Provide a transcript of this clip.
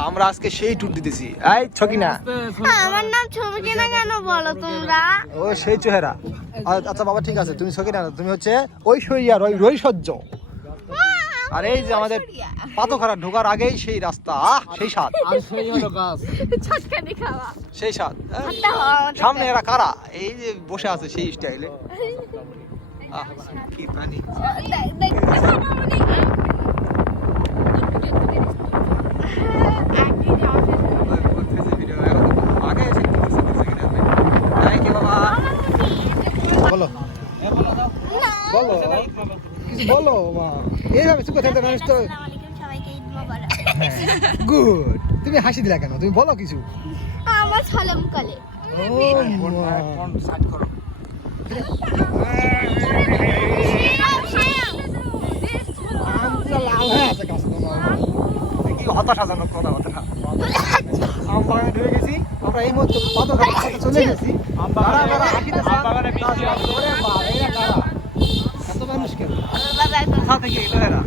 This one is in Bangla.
আমরা আজকে সেই ট্যুর দিতেছি। এই ছকিনা, আমার নাম ছবিকিনা কেন বলো তোমরা? ও সেই চেহারা। আচ্ছা বাবা ঠিক আছে, তুমি ছকিনা না, তুমি হচ্ছে ঐশ্বরিয়া রৈসহ্য। আর এই যে আমাদের পাতখারা ঢোকার আগেই সেই রাস্তা, সেই স্বাদ, সেই স্বাদ। সামনে এরা কারা, এই যে বসে আছে সেই স্টাইলে। কি প্রাণী! বলো বলো কিছু বলো মা, এইভাবে চুপ থাকতে মানুষ তো। গুড, তুমি হাসি দিলা কেন? তুমি বলো কিছু। আমার ছলম কলে কি হতাশাজনক কথা। আম বাগানে ঢুকে গেছি আমরা, এই মুহূর্তে পাতখারা চলে গেছি। এত মানুষ কেন? কোথা থেকে এলো এরা?